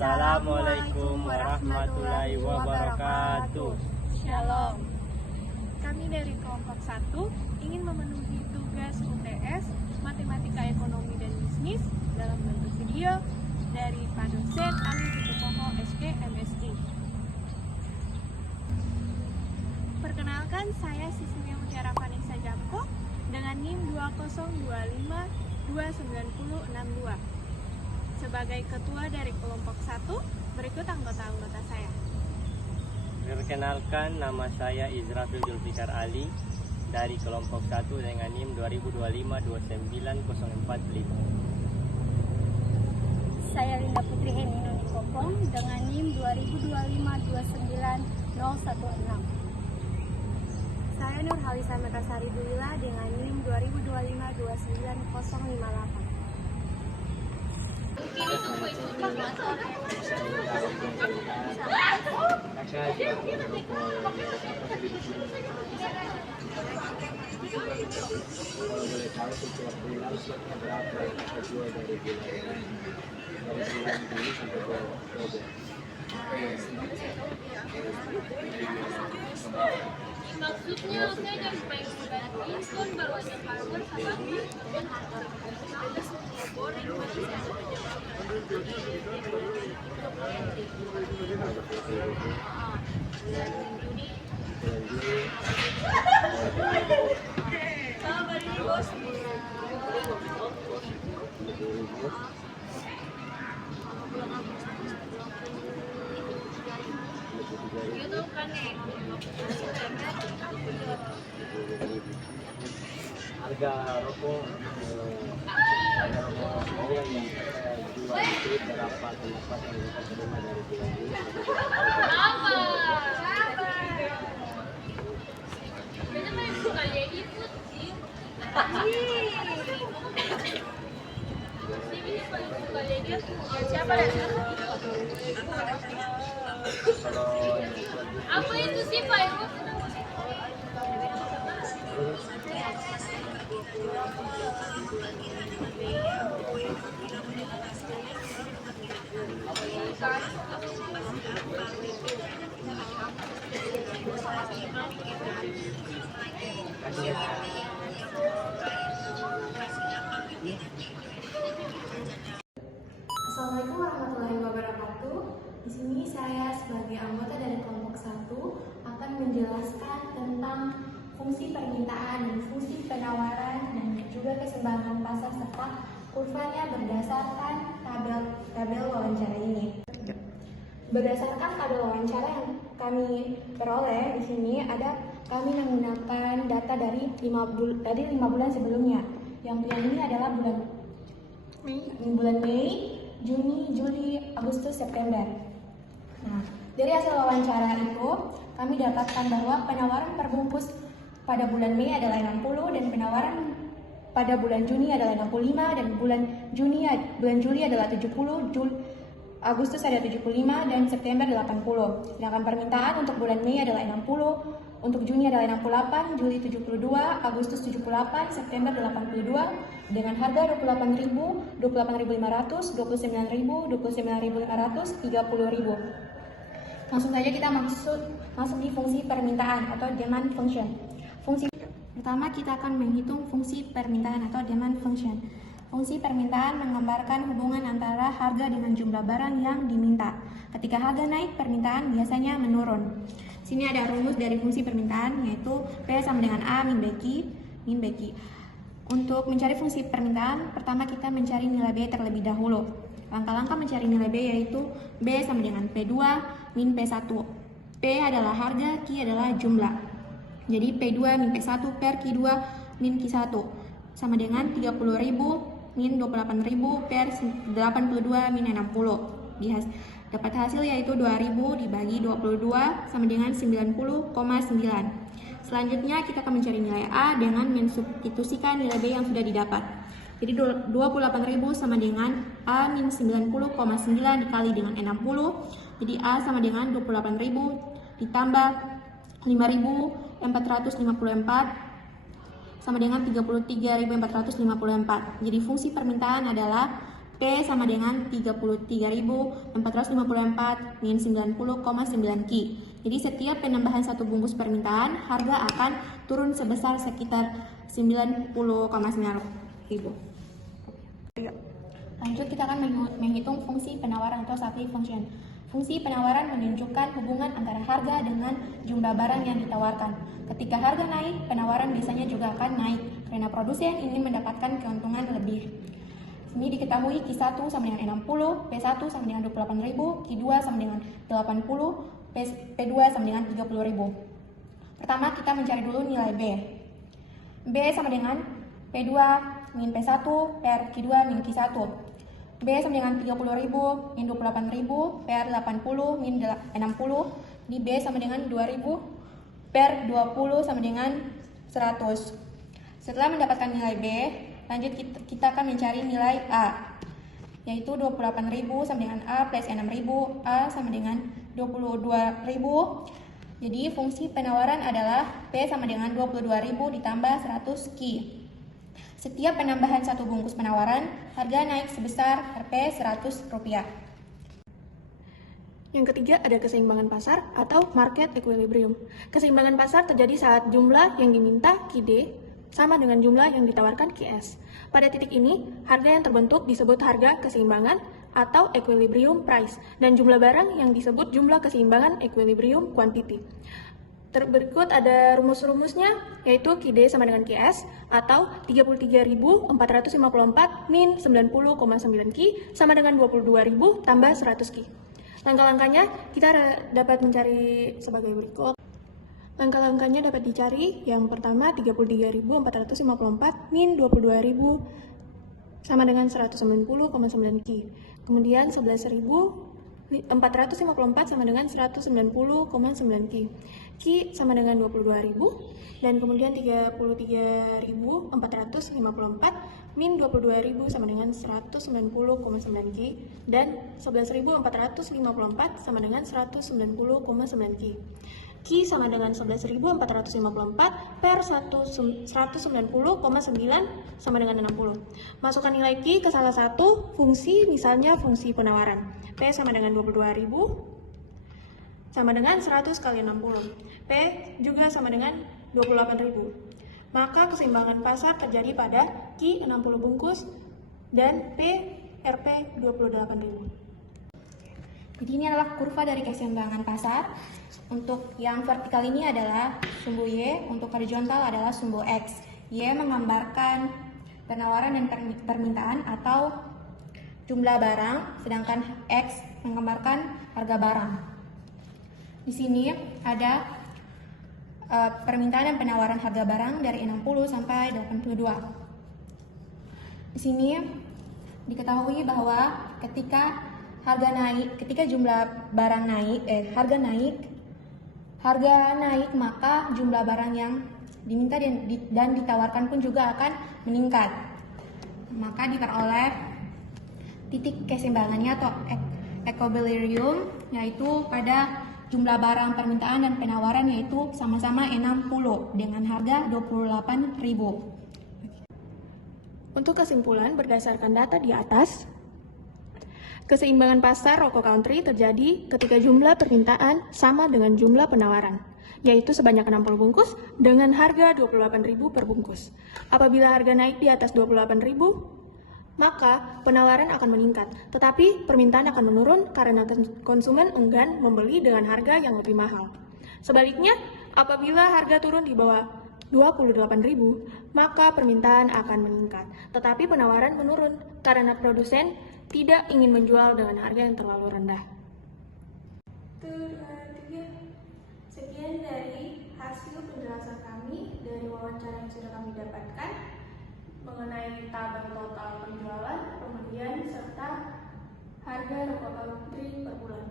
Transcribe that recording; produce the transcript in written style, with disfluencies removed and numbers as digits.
Assalamualaikum warahmatullahi wabarakatuh. Shalom. Kami dari kelompok 1 ingin memenuhi tugas UTS Matematika Ekonomi dan Bisnis dalam bentuk video dari Pak Dosen Ali Tutupoho SK MSI. Perkenalkan, saya Sisinya Mutiara Vanessa Jamko dengan NIM 202529062. Sebagai ketua dari kelompok 1, berikut anggota-anggota saya. Perkenalkan, nama saya Izrafil Julfikar Ali dari kelompok 1 dengan NIM 2025-29045. Saya Linda Putri Heni Noni Kopong dengan NIM 2025-29016. Saya Nur Halisa Mekasari Duila dengan NIM 2025-29058. Maksudnya saya jam pengen diskon baru aja password sama gitu kan nih. Harga rokok bawang yang saya jual itu berapa pendapatan yang kita terima dari bulan ini? Kayaknya main suka jadi food sih. Ini paling suka jadi siapa ya? Apa itu sih Pak? Assalamualaikum warahmatullahi wabarakatuh. Di sini saya sebagai anggota dari kelompok 1 akan menjelaskan tentang fungsi permintaan dan fungsi penawaran dan juga keseimbangan pasar serta kurvanya berdasarkan tabel wawancara ini. Berdasarkan tabel wawancara yang kami peroleh di sini kami menggunakan data dari 5 bulan sebelumnya. Yang ini adalah bulan Mei, Juni, Juli, Agustus, September. Nah, dari hasil wawancara itu kami dapatkan bahwa penawaran per bungkus pada bulan Mei adalah 60 dan penawaran pada bulan Juni adalah 65 dan bulan Juli adalah 70, Agustus ada 75 dan September 80. Sedangkan permintaan untuk bulan Mei adalah 60, untuk Juni adalah 68, Juli 72, Agustus 78, September 82 dengan harga 28.000, 28.500, 29.000, 29.500, 30.000. Langsung saja kita masuk di fungsi permintaan atau demand function. Pertama kita akan menghitung fungsi permintaan atau demand function. Fungsi permintaan menggambarkan hubungan antara harga dengan jumlah barang yang diminta. Ketika harga naik, permintaan biasanya menurun. Sini ada rumus dari fungsi permintaan, yaitu P sama dengan A min B. Untuk mencari fungsi permintaan, pertama kita mencari nilai B terlebih dahulu. Langkah-langkah mencari nilai B yaitu B sama dengan P2 min P1. P adalah harga, Q adalah jumlah. Jadi P2 min P1 per Q2 min Q1 sama dengan 30.000 min 28.000 per 82 min 60. Dapat hasil yaitu 2.000 dibagi 22 sama dengan 90,9. Selanjutnya kita akan mencari nilai A dengan mensubstitusikan nilai B yang sudah didapat. Jadi 28.000 sama dengan A min 90,9 dikali dengan 60. Jadi A sama dengan 28.000 ditambah 5.454 sama dengan 33.454. Jadi fungsi permintaan adalah P sama dengan 33.454 min 90,9 Ki. Jadi setiap penambahan satu bungkus permintaan, harga akan turun sebesar sekitar 90,9 ribu. Lanjut, kita akan menghitung fungsi penawaran atau supply function. Fungsi penawaran menunjukkan hubungan antara harga dengan jumlah barang yang ditawarkan. Ketika harga naik, penawaran biasanya juga akan naik karena produsen ingin mendapatkan keuntungan lebih. Ini diketahui Q1 sama dengan 60, P1 sama dengan 28.000, Q2 sama dengan 80, P2 sama dengan 30.000. Pertama kita mencari dulu nilai B. B sama dengan P2 min P1 per Q2 min Q1. B sama dengan 30.000 min 28.000 per 80 min 60. Di B sama dengan 2.000 per 20 sama dengan 100. Setelah mendapatkan nilai B, lanjut kita akan mencari nilai A, yaitu 28.000 sama dengan A plus 6.000, A sama dengan 22.000. Jadi fungsi penawaran adalah P sama dengan 22.000 ditambah 100 Ki. Setiap penambahan satu bungkus penawaran, harga naik sebesar Rp 100. Yang ketiga ada keseimbangan pasar atau market equilibrium. Keseimbangan pasar terjadi saat jumlah yang diminta QD sama dengan jumlah yang ditawarkan QS. Pada titik ini, harga yang terbentuk disebut harga keseimbangan atau equilibrium price, dan jumlah barang yang disebut jumlah keseimbangan equilibrium quantity. Berikut ada rumus-rumusnya, yaitu QD sama dengan QS atau 33.454 min 90,9 Ki sama dengan 22.000 tambah 100 Ki. Langkah-langkahnya kita dapat mencari sebagai berikut. Langkah-langkahnya dapat dicari. Yang pertama 33.454 min 22.000 sama dengan 190,9 Ki. Kemudian 11.454 sama dengan 190,9 Ki. Ki sama dengan 22.000, dan kemudian 33.454 min 22.000 sama dengan 190,9 Ki, dan 11.454 sama dengan 190,9 Ki. Ki sama dengan 11.454 per 190,9 sama dengan 60. Masukkan nilai Ki ke salah satu fungsi, misalnya fungsi penawaran. P sama dengan 22.000 sama dengan 100 kali 60. P juga sama dengan 28.000. Maka keseimbangan pasar terjadi pada Ki 60 bungkus dan P Rp 28.000. Jadi ini adalah kurva dari keseimbangan pasar. Untuk yang vertikal ini adalah sumbu Y, untuk horizontal adalah sumbu X. Y menggambarkan penawaran dan permintaan atau jumlah barang, sedangkan X menggambarkan harga barang. Di sini ada permintaan dan penawaran harga barang dari 60 sampai 82. Di sini diketahui bahwa ketika jumlah barang naik, harga naik, maka jumlah barang yang diminta dan ditawarkan pun juga akan meningkat. Maka diperoleh titik keseimbangannya atau equilibrium, yaitu pada jumlah barang permintaan dan penawaran yaitu sama-sama 60 dengan harga 28.000. Untuk kesimpulan berdasarkan data di atas, keseimbangan pasar Roko Country terjadi ketika jumlah permintaan sama dengan jumlah penawaran, yaitu sebanyak 60 bungkus dengan harga 28.000 per bungkus. Apabila harga naik di atas 28.000, maka penawaran akan meningkat, tetapi permintaan akan menurun karena konsumen enggan membeli dengan harga yang lebih mahal. Sebaliknya, apabila harga turun di bawah 28.000, maka permintaan akan meningkat, tetapi penawaran menurun karena produsen tidak ingin menjual dengan harga yang terlalu rendah. Sekian dari hasil penjelasan kami dari wawancara yang sudah kami dapatkan mengenai tabel total penjualan, pembelian, serta harga Roko Country per bulan.